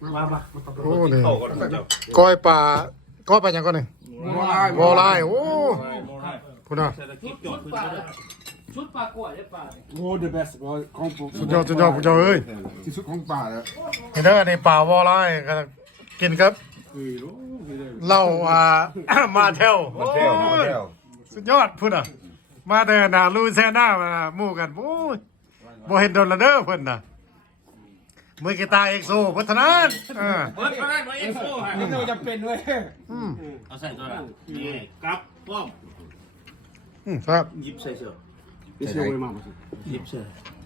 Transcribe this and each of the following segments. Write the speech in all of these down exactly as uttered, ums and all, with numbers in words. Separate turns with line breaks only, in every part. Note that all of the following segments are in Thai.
มามา
โอ้นี่ก้อยปลาก้อยปลาอย่างก่อนหนึ่งวอลายโอ้คุณน่ะ
ชุดปลากล้วยได้ปลา
โอ้ the best ของผม
สุดยอดสุดยอดสุดยอดเอ้ย
ที่สุดของป่าแล้ว
เห็นเด้อในป่าวอลายก็กินครับเหล้าอ่า มาเทล
มาเที่ยวมาเที่ยว
สุดยอดพุ่นอ่ะมาเดินน่ะลูเซน่ามาหมู่กันโอ้ยบ่เห็นโดนละเด้อเพิ่นน่ะมือกีตาร์เอ็กโซพัฒนานอ่า
เบิร์ดเขาได้มาเอ็กโซ่ฮะ
นี่เราจะเป็นด้วย
อืม
เอาใส่ตัวละนี่กับป้อม
อืมครับ
ยิบใส่เสื้อ
ไม่เชื่อไม่มา
ยิบเสื้อ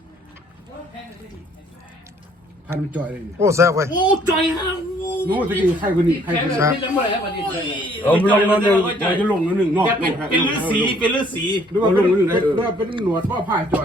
พันมันจ่อยเลย
โอ้แซ่บเว้ย
โอ้ใจฮะโอ้
โน้ตะกี้ใครคนนี้ใครคนนี้
ที่จะเมื่อไหร่วันนี้เลย
เออลงแล้วหนึ่งเราจะลงแล้วหนึ่งนอก
แกเป็นเป็นฤาษีเป็นฤาษี
หรือว่าลงแล้วหนึ่งหรือว่าเป็นหนวดว่าผ้าจ่อย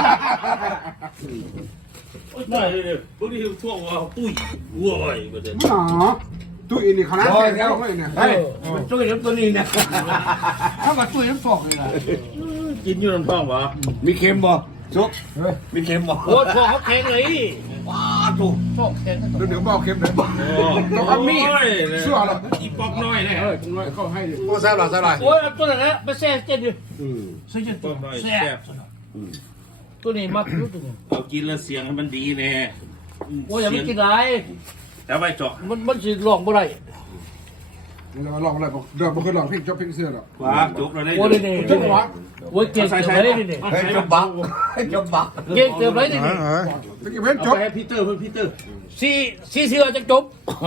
ได้เลยพวกนี้ช่วงว่าตุ้ยวัวอะไรประเด็น
หนาตู้อินนี่ขนาดแค่แล้วเลยเนี่ย
เฮ้ยมันช่วยน้ำตัวนี้นะถ้ามาช่วยน้ำฟอกเลยนะ
กินอยู่น้ำท้องวะ
มีเค็มบ่ซุปมีเค็มบ่
โอ้ฟอกเขาแข็งเลย
ว้าถูก
ฟอกแข็ง
เดี๋ยวเดี๋ยวบอกเข้มเลย
ต้องเอามีด
เชื่อหรอ
อีปอกน้อยเลย
เออน้อยเข้าให้
โอ้แซ่บหรอแซ่บหรอ
โอ้ยตัวนั้นนะไม่แซ่บเจ็ดอยู่
อืม
ใช่เจ็ด
ป
ตั
อ
ว
กน้อย
แซ่
แซ่
บบ ตัวนี้มักรู้ตัวนี้
เอากินแล้วเสียงให้มันดีแน่
โอ้ยอย่าไปกินหลาย
แต่ไปเจาะ
มันมันสิลองบ่ได้
เราลองอะไรบอกเดี๋ยวบอกเคยลองเพลงชอบเพลงเสื้อหรอ
ว้าจบแล้วได้
โอ้ยนี่
จุ๊บวะ
โอ้ยเก่งเติมเลยนี่
เฮ้ยจบบักจบบัก
เก่งเติมเลยนี่
เออเออ
ตะกี้เพลงจ
เอา
บ
ไปให้พีเตอร์เพื่อนพีเตอร์
สี่สี่เสือจะจบ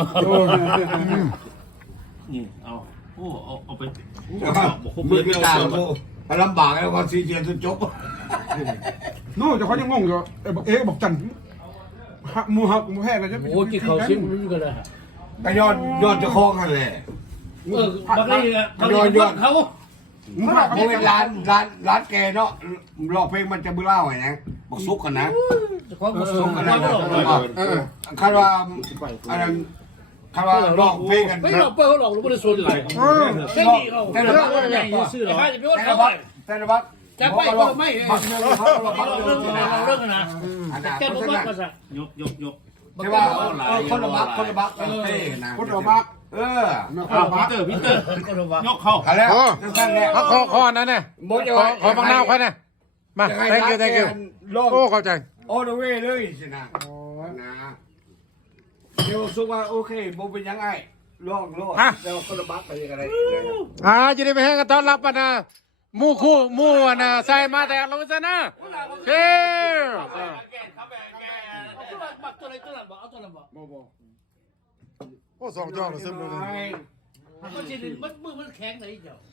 นี่เอาโอ้เอาเอาไป
มือพิการกูลำบากแล้วก็ซีเจียนจนจบ
โน้จะเขายังงงอยู่เอบอกเอ๊บอกจันหักมูหักมูแพ้อะไรจะ
โอ้ยกินข้าวซิมมันก็ได้
ก็ย้อนย้อนจะคล้องกันเลย
เออบางทีอะเขาเขา
มูหัก
โมเป็นร้านร้านร้านแกเนาะรอเพลงมันจะบื้อเล่าไงนะบอกซุกกันนะ
ความสุ
ซุ
ข
ก
กั
กัน น
นะ
นะเออคาดว่าอันนั้นคาดว่าร้องเพลงกัน
ไม่หลอกเปิ้ลเขาหลอกหรือไม่ได้ส่วนไหน
เออ
เทคนิคเขา
แต่ละบัก
ใหญ่ซื้อหรอใช่จะไปว่า
แต่
เขา
ละ
ไป
บักแต่ละบัก
จะไปก็ไม่
บักเรื่องเขาบัก
เรา
เรื่
เรื่อง
อง
นะ
นะ
เราเรื่องนะ
อันนั้น
แค่รู้ว่าภาษาย
กยกยก
ใช่ว่าคนละบักคนละบักเต้นะ
คนเอาบัก
เออ
คนเอา
พี
บัก
เตอร์พีเตอร์
ก็รู้ว่า
ยกเข้า
อะไรนั่นแหละ
เอาขอขออันนั้นเนี่ย
โมจะ
ขอขอบางนาวค่อยนะมา thank you thank you โอ้เข้าใจ
โอ้เวเลยสินะนะเดี๋ยวสุว่าโอเคโมเป็นยังไงลองลองเดี๋ยวคนละบักไปยังไง
อ่าจะได้ไปให้กันต้อนรับอ่ะนะหมู่คู่หมู่อ่ะนะใส่มาแต่ลงซะนะเฮ้ย
บักตัวไหนตัวนั้นบอกเอาตัวนั้นบอก
บ่บ่
โอ้สองจอเลยซึมเลย
มันจะมันมือมันแข็งไหนเจ้า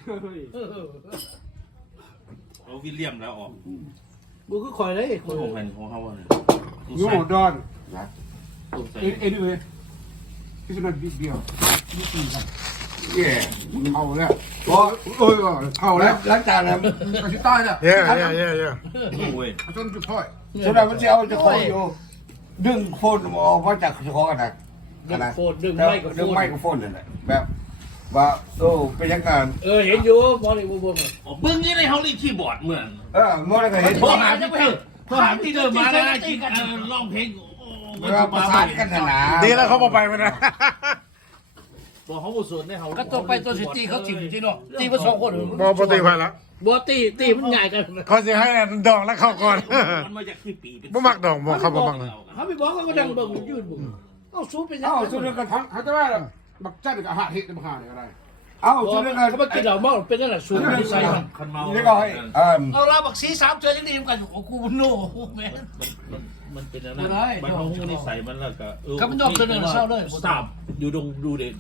เอาวิลเลียมแล้วออก
มือคือคอยเลยค
ข
อย
องแผ่นของเขาเนี่ย
โน่ดอน
ตัวใส่
เอ็นเอ็นเลยที่สุดบิ๊กเดียว
เย่
เอาแล้ว
ก็
เออเอาแล้ว
หลังจากนั้น
กระชิตายเนี่ย
เย้เย้เย้เย้
โอ้ย
จนจุดพ่อย
สุดท้ายมันจะเอาจะคอยอยู่ดึงโฟนออกมาจากจะคอกันนะ
ดึงโฟนดึง
ดึ
ไม้กับ
ง
โฟน
ไม้กับโฟนนั่นแหละแบบว่าโอ้เป็นยังไง
เออเห็นอยู่บอลเลยบอล
เบิ้งนี่ในเขาลีคีย์บอร์ดเหมือน
เออเมื่อไรก็เห็น
โทรหาพีเตอร์โทรหาพีเตอร์มาแล้วกินร้องเพลง
เวลาประสานกันนะ
ดีแล้วเขาบอกไปมันนะ
บอกเขาบุษนในเขา
ก็ตัวไปตัวสิตีเขาจริงจริงเนาะตีมาสองคน
บอปฏิพันธ์ละ
บัวตีตีมันใหญ่กัน
เขาจะให้ดองแล้วเข้าก่อน
มันมาจากที่ปีเป็น
บ่มักดองบ่เขาบ่มักเลย
เขาไม่บอกเขาก็ดังเบิ่งยืนบุกเอาสู้เป็นยัง
เอ้า
ไง
สุดเลยกันทั้งเขาจะว่าบักจันกับหาเห็ดมาหาเนี่ยอะไร
เอ้า
เขา
สุดเลยกัน
มากินเหล้าเมาเป็นนั่นแหละสู้ที่ใส่มัน
คันเมา
นี่ก็ให้เอ่อ
เอาลาบักสีสามเจอยังดีกันโอ้กูโน่แม่
มันเป็นอะไรมันเขาหูนิสัยมันแล้วก็เออสาบอยู่ตรงดูเด่น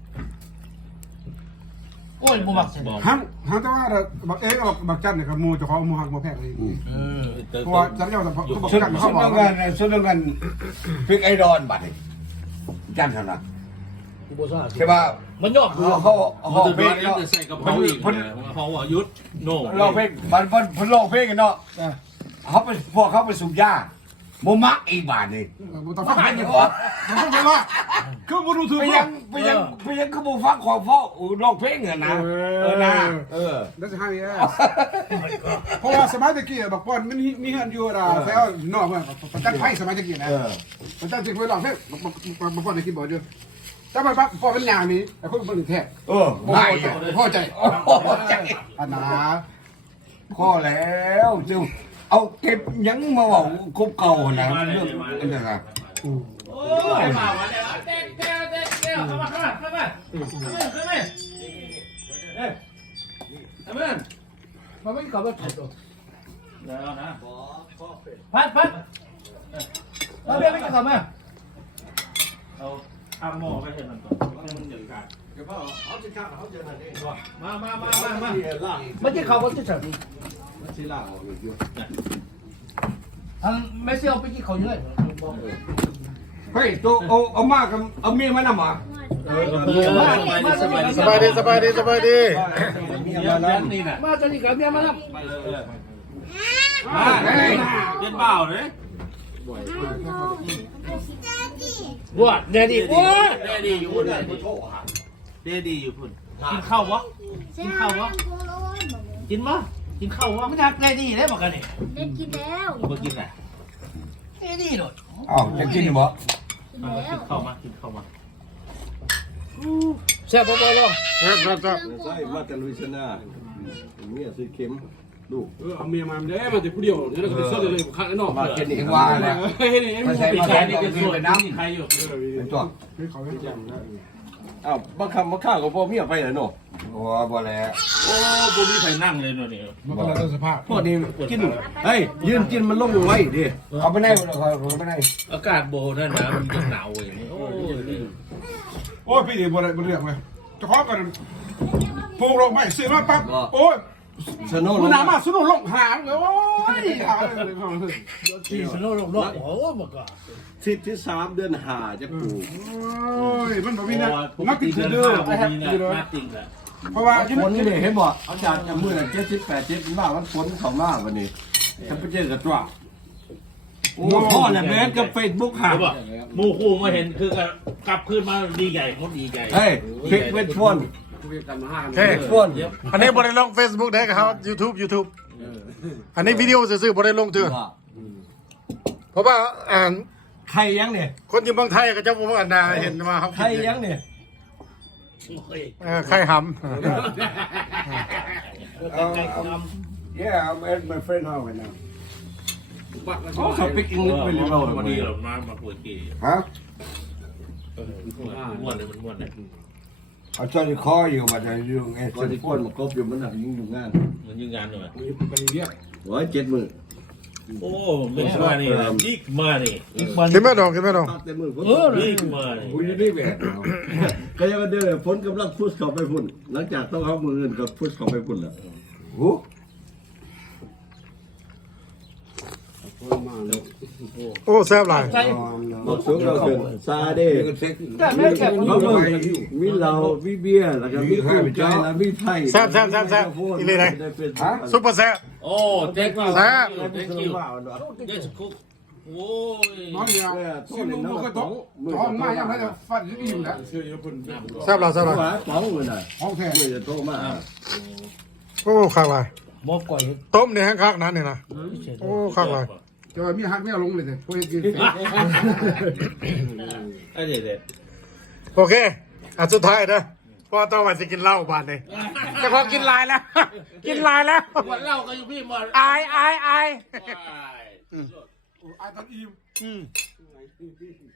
โอ้ยบ่มัก
บอก
หังหังแต่ว่าบักเอ๊กับบักจันเนี่ยกับมูจะขอมูหักมูแพ้เลย
เออ
เพราะว่าจันเจ้าเขาบอก
สุด
กัน
สุ
เขา
ด
บอก
เรื่องกันสุดเรื่องกันพิกไอดอนบัตรจันทร์นะ
กูบ่ทราบ
ใช่ป่ะ
มันยอก
เขาเขา
เขา
เขา
จะ
เพลง
เนาะ
เนาะ
ใส่กระเพราอีกเขาว่ายุดโน่
เราเพลงมันมันมันร้องเพลงกันเนาะเขาไปพวกเขาไปสูบยาโมมักอีกบาทนี่
มันต้องฟังเพลงอยู่ก่อนมันต้องไปว่าคือบ่รู้ถือ
ไป
บ่
ยังไปยังไปยังขบวนฟังของพ่อร้องเพลงอะนะเออนะเออ
แล้วจะให้แย่เพราะว่าสมัยตะกี้บอกว่ามันมีเฮือนอยู่นะแถวนอกเมืองประจันไพ่สมัยตะกี้นะประจันสิเคยร้องเพลงบอกบอกได้กินบ่อยู่แต่ว่าพอเป็นอย่างนี้ไอ้คนเป็นแท้
เออ
พ่อ
ไม่
ใจพ่อใจ
ใจ
อันนา
พ่อแล้วจึงเอาเก็บยังมาบอกคบเก่านะเรื่องอันนั้นนะ
โอ้ยมาวะเนี่ยเด็กเด็กเด็กเด็กเข้ามาเข้ามาเข้ามาเข้ามาเข้ามาเอ้ยทำไม
มันไม่กลับมาถูกตัว
เดี๋ยวนะ
พัดพัดเราเรียกไม่กลับมา
เอาทางหม้อไปเห็นมันก่อนมันอย่างกันมามามามามา
ไม่ใช่เขาก็จะจับอันไม่ใช่เอาไปที่เขาเยอะ
เฮ้ยตัวเอาเอามากกับเอาเมียมานำมา
เออสบายดี
สบายดีสบายดีสบายดี
นี่น่ะ
มาจะนี่กับเมียมาแล้ว
มาเป็นเบาเลย
วัวเดี๋ยวดิวัว
เดดีอยู่พุ่นเดดีอยู่พุ่นกินข้าววะกินข้าววะกินมั้ยกินข้าววะ
มันจะเดี๋ยวดิได้บอกกันนี่
ได้กินแล้ว
มากินแหละ
เดี๋ยวดิหน่อย
อ้าวจะกินบ่
กิน
มา
แล้
กิ
วน
ข้าวมากินข้าวมา
แซ่บบ่บ่บ่
ครับครับครับ
ใช่มาแต่ลุยชนะเมียซื้อเข็มลูก
เออเอาเมียมาเด้มาแต่ผู้เดียวเดี๋ยวเราก็ไปเสิร์ฟเลยข้างนอก
มากินอีกว่าแล้ว
เฮ้ยนี่
ไม่ใช่
ปี
มา
ชา
แค่
ยนี่
นี้
เป็น
กิน
ส่วน
ไป
น้ำ
น้ำ
ใครอยู่
เป็นตัว
เฮ้ยเขาไม่จำนะ
อ้าวบังคับมาข้าวกับพ่อเมียไปเหรอเนาะ
โอ้บ่แล้ว
โอ้บุมีใครนั่งเลยเนาะนี่
มันก็แล้วสภาพ
พ่อนี่กินเฮ้ยยืนกินมันลงไว้ดิ
เขาไม่ได้เขาเขาไม่ได้
อากาศโบนั่นนะมันจะหนาวเองโอ้ย
โอ้ยพี่ดีบ่ได้บ่เรื่องเลยจะขอกันปลูกลงไม่ซื้อมาปั๊บโอ้ย
สนุก
คุณ
ลง
น้ำมาสุดลงหางเลยโอ้ยหางเลย
ที่สนุกโลกโอ้บอกว่า
ทิศที่สามเดือนหาจะปลูก
โอ้ยมันแบบนี้นะ
ป
นั
ก
ก
ติ
ติด
เดื
เดื
อ
อน ด
ห้า
นะค
บุ
รับ
มีนะ
เดือด
น่าติงแหละ
เพราะว่า
ฝนนี่เลยเห็นบ่อาจารย์จำมือน่ะเจ็ดสิบแปดเจ็ดมาวันฝนเข้ามาวันนี้ถ้าไปเจอกับตัวโอ้พ่อน่ะแม่นกับเฟซบุ๊กหา
เขาบอกมูคู่มาเห็นคือกลับขึ้นมาดีใหญ่มดดีใหญ่
เฮ้ยคลิกเวทฟอน
เฮ้ย
ฟอน
อันนี้บ่ได้ลง Facebook ได้ครับ YouTube YouTube อันนี้วิดีโอซื่อๆบ่ได้ลงเถื่อเพราะว่าอ่าน
ใครยังเนี่ย
คนอยู่เมืองไทยก็จะบ่ว่าอันน่ะเห็นมาครับ
ใครยังเนี่ย
เออใครหำ
Yeah, I'm at my friend house right now.
โอ้เขาปิกอังกฤษไปเรียบร้อย
วั
วัน น
นี้
นี้
เรามามาเปิดกี่
Huh?
ม้วนเลยมันม้วนเลย
I tried to call you, but I didn't
ก่อน
answer
ที่
the
คน
phone.
มากบอยู่มันหนักยิ่งอยู่งาน
มันยืงงานหน่อย
ไปเรียก
ร้อยเจ็ดหมื่น
โอ้ไม่มานี่บิ๊กมานี่
กินแม่ดองกินแม่ดอง
ตัดแต่มือฝน
บิ๊กมานี่
Who you live at now?
ก็ยังเดินฝนกำลังพุชเข้าไปพุ่นหลังจากต้องเข้ามืออื่นกับพุชเข้าไปพุ่นแล้ว
Who?
โอ้แซ่บหลาย
ใช่
บอกสูงเราขึ้นซาเด้
You can take
แต่แม่แก่
เขาบอกมีเหล้ามีเบียร์แล้วก็มีคู่ใจแล้วมีไพ่
แซ่บแซ่บแซ่บแซ่บอีหลีไหน
Huh?
ซุปเปอร์แซ่บ
โอ้เด็ก
แซ่บ
เด็กคิวเด็กคุกโอ้ย
น้องเนี่ยซิมลูกก็ต้องท้องมาอย่างไรจะฟันอยู่แล้ว
แซ่บหลายแซ่บหลาย
ว่าป๋องเลยนะ
ห้องแท้
เมื่อจะโทรมา
โอ้คักหลาย
มอบก่อย
ต้มเนี่ยคักๆนั้นเนี่ยนะโอ้คักหลาย
จะมีหักไม่ลงเลยเลยพวกนี้กิน
ไอ้เด็กเด็ก
โอเคอ่ะสุดท้ายนะเพราะว่าต้องมาสิกินเหล้าบานเลยแต่พอกินหลายแล้ว กินหลายแล้ว
วันเล่าก็อยู่พี่หมด
อายอายอาย
ไอ้ตอนอิ่ม
อืม